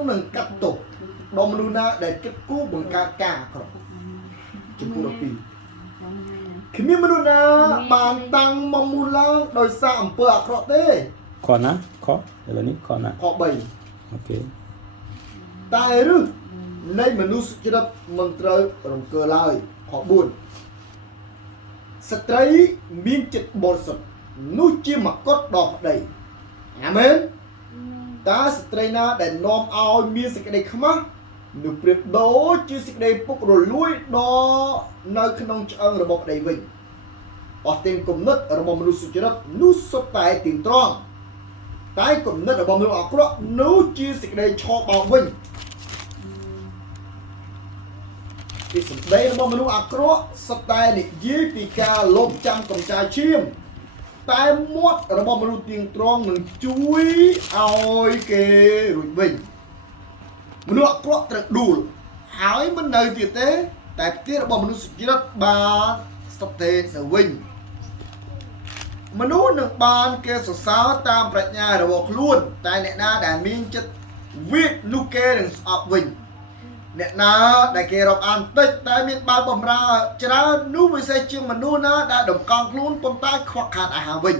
ក្នុងនឹងកាត់ទុកដល់មនុស្សណាដែលគិតគូរបង្កើតការអាក្រក់ចំពោះ12គ្មានមនុស្សណាបានតាំងមកមូលឡើងដោយសារអំពើអាក្រក់ទេ ខណាខឥឡូវនេះខណា ខ 3 អូខេ តែឬនៃមនុស្សសុចរិតមិនត្រូវរង្គើឡើយខ 4 ស្ត្រីមានចិត្តបរិសុទ្ធនោះជាមកុដដល់ប្តីអាមែនតើស្ត្រីណាដែលនាំឲ្យមានសេចក្តីខ្មាស់នោះប្រៀបដូចជាសេចក្តីពុករលួយដល់នៅក្នុងឆ្អឹងរបស់ប្តីវិញអស់ទាំងគំនិតរបស់មនុស្សសុចរិតនោះសុទ្ធតែទៀងត្រង់តែគំនិតរបស់មនុស្សអាក្រក់នោះជាសេចក្តីឆោបោកវិញពីសម្ដីរបស់មនុស្សអាក្រក់សុទ្ធតែនិយាយពីការលបចាំកំចាយឈាមតែមាត់របស់មនុស្សទៀងត្រង់នឹងជួយឲ្យគេរួចវិញមនុស្សអាក្រក់ត្រូវដួលហើយមិននៅទៀតទេតែផ្ទះរបស់មនុស្សសុចរិតបានស្ថិតទេនៅវិញមនុស្សនឹងបានគេសរសើរតាមប្រាជ្ញារបស់ខ្លួនតែអ្នកណាដែលមានចិត្តវាចនោះគេនឹងស្អប់វិញអ្នកណាដែលគេរាប់អានតិចតែមានបើបំរើច្រើននោះពិសេសជាងមនុស្សណាដែលដំកង់ខ្លួនប៉ុន្តែខ្វះខាតអាហារវិញ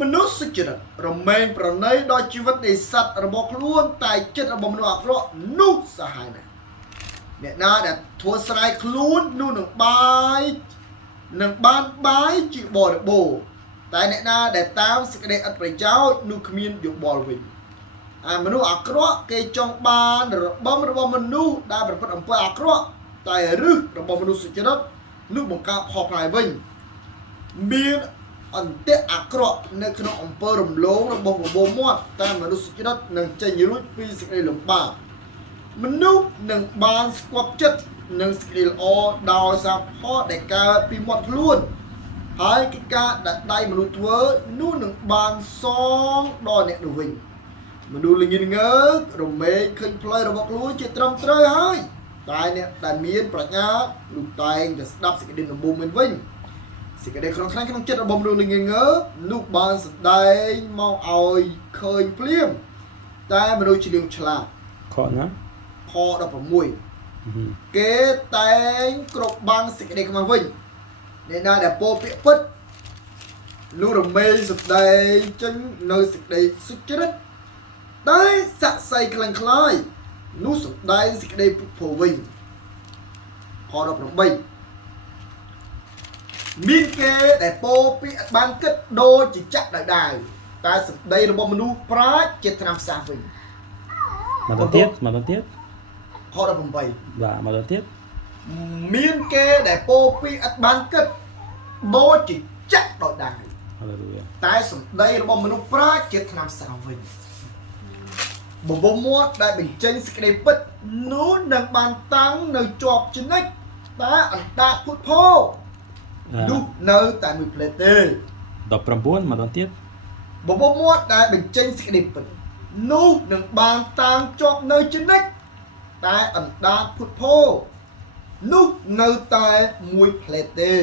មនុស្សសុចរិតរមែងប្រណីដល់ជីវិតនៃសត្វរបស់ខ្លួនតែចិត្តរបស់មនុស្សអាក្រក់នោះសាហាវណាស់អ្នកណាដែលធ្វើស្រែកខ្លួននោះនឹងបានបាយជាបរិបូរណ៍តែអ្នកណាដែលតាមសេចក្តីឥតប្រយោជន៍នោះគ្មានយោបល់វិញមនុស្សអាក្រក់គេចង់បានរបបរបស់មនុស្សដែលប្រព្រឹត្តអំពើអាក្រក់តែឫសរបស់មនុស្សសុចរិតនោះបង្កើតផលផ្លែវិញមានអន្ទាក់អាក្រក់នៅក្នុងអំពើរំលងរបស់បបោមាត់តែមនុស្សសុចរិតនឹងចេញរួចពីសេចក្តីលំបាកមនុស្សនឹងបានស្គាប់ចិត្តនឹងសេចក្តីល្អដោយសារផលដែលកើតពីមាត់ខ្លួនហើយកិច្ចការដែលដៃមនុស្សធ្វើនោះនឹងបានសងដល់អ្នកនោះវិញមនុស្សល្ងិនងើករមែងឃើញផ្លូវរបស់ខ្លួនជាត្រឹមត្រូវហើយតែអ្នកដែលមានប្រាជ្ញានោះតែងតែស្ដាប់សេចក្តីដំបូងមានវិញសេចក្តីក្នុងខ្លាំងក្នុងចិត្តរបស់មនុស្សល្ងិនងើនោះបានសម្ដែងមកឲ្យឃើញភ្លាមតែមនុស្សឆ្លៀងឆ្លាតខណាខ 16គេតែងគ្រប់បាំងសេចក្តីខ្មាស់វិញអ្នកណាដែលពោលពាក្យពិតនោះរមែងសម្ដែងចេញនៅសេចក្តីសុចរិតតែស័ក្តិសិទ្ធិខ្លាំងខ្លាយនោះសម្ដែងសេចក្តីពុទ្ធពោវិញខ 18មានគេដែលពោលពាក្យបានគិតដូចជាចាក់ដោយដាវតែសម្ដីរបស់មនុស្សប្រាជ្ញជាថ្នាំផ្សះវិញមកទៅទៀតខ 18បាទមកទៅទៀតមានគេដែលពោលពាក្យបានគិតដូចជាចាក់ដោយដាវហាឡេលូយ៉ាតែសម្ដីរបស់មនុស្សប្រាជ្ញជាថ្នាំផ្សះវិញបបោមាត់ដែលបញ្ចេញសេចក្តីពិតនោះនឹងបានតាំងនៅជាប់ជានិច្ចតែអណ្ដាតពុទ្ធផោនោះនៅតែមួយផ្លេតទេ19មកដល់ទៀតបបោមាត់ដែលបញ្ចេញសេចក្តីពិតនោះនឹងបានតាំងជាប់នៅជានិច្ចតែអណ្ដាតពុទ្ធផោនោះនៅតែមួយផ្លេតទេ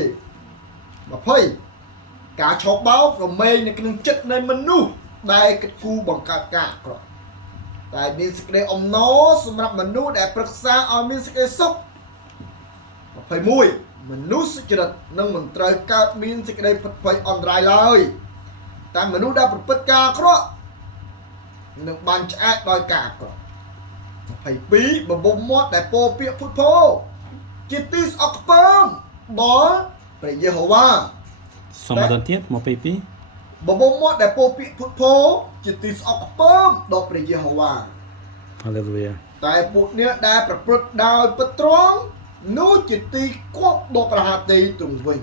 20ការឆោបបោករមែងនៅក្នុងចិត្តនៃមនុស្សដែលគិតគូរបង្កើតការអាក្រក់តែមានសេចក្តីអំណរសម្រាប់មនុស្សដែលប្រឹក្សាឲ្យមានសេចក្តីសុខ21មនុស្សសុចរិតនឹងមិនត្រូវកើតមានសេចក្តីផិតភ័យអន្តរាយឡើយតែមនុស្សដែលប្រព្រឹត្តការអាក្រក់នឹងបានឆ្អែតដោយការអាក្រក់22បបោមាត់ដែលពោលពាក្យពុទ្ធពោជាទីស្អប់ខ្ពើមដល់ព្រះយេហូវ៉ាសូមមកដល់ទៀត22បបោមាត់ដែលពោលពាក្យពុទ្ធពោជាទីស្អប់ខ្ពើមដល់ព្រះយេហូវ៉ាហាឡេលូយ៉ាតែពួកអ្នកដែលប្រព្រឹត្តដោយពិតត្រង់នោះជាទីគប់ដល់ប្រហាតីទ្រង់វិញ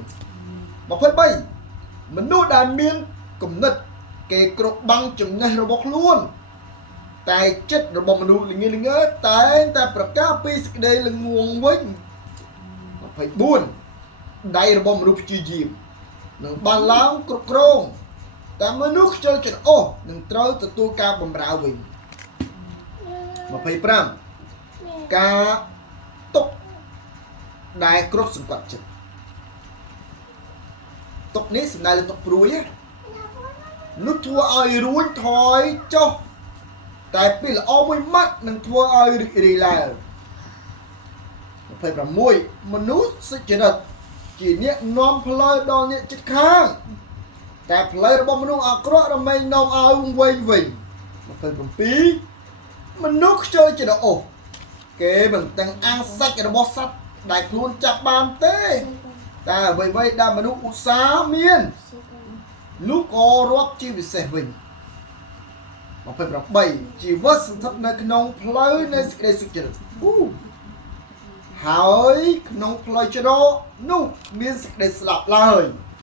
23មនុស្សដែលមានគំនិតគេគ្រប់បាំងចំណេះរបស់ខ្លួនតែចិត្តរបស់មនុស្សល្ងិនល្ងើតែងតែប្រកាសពីសេចក្តីល្ងងវិញ24ដៃរបស់មនុស្សព្យាយាមនឹងបានឡើងគ្រប់គ្រងតែមនុស្សខ្ជិលច្រអូសនឹងត្រូវទទួលការបម្រើវិញ25ការទុកដែលគ្រប់សង្កត់ចិត្តទុកនេះសំដៅលើទុកព្រួយនោះធ្វើឲ្យរួញថយចុះ តែពីល្អមួយម៉ាត់នឹងធ្វើឲ្យរីករាយឡើង26មនុស្សសុចរិតជាអ្នកនាំផ្លូវដល់អ្នកជិតខាងតែផ្លូវរបស់មនុស្សអាក្រក់រមែងនាំឲ្យវែងវិញ27មនុស្សខ្ជិលច្រអូសគេមិនទាំងអាំងសាច់របស់សត្វដែលខ្លួនចាប់បានទេតែអ្វីៗដែលមនុស្សឧស្សាហ៍មាននោះក៏រាប់ជាពិសេសវិញ28ជីវិតសន្ធិដ្ឋនៅក្នុងផ្លូវនៃសេចក្តីសុចរិតហើយក្នុងផ្លូវច្រកនោះមានសេចក្តីស្លាប់ឡើយ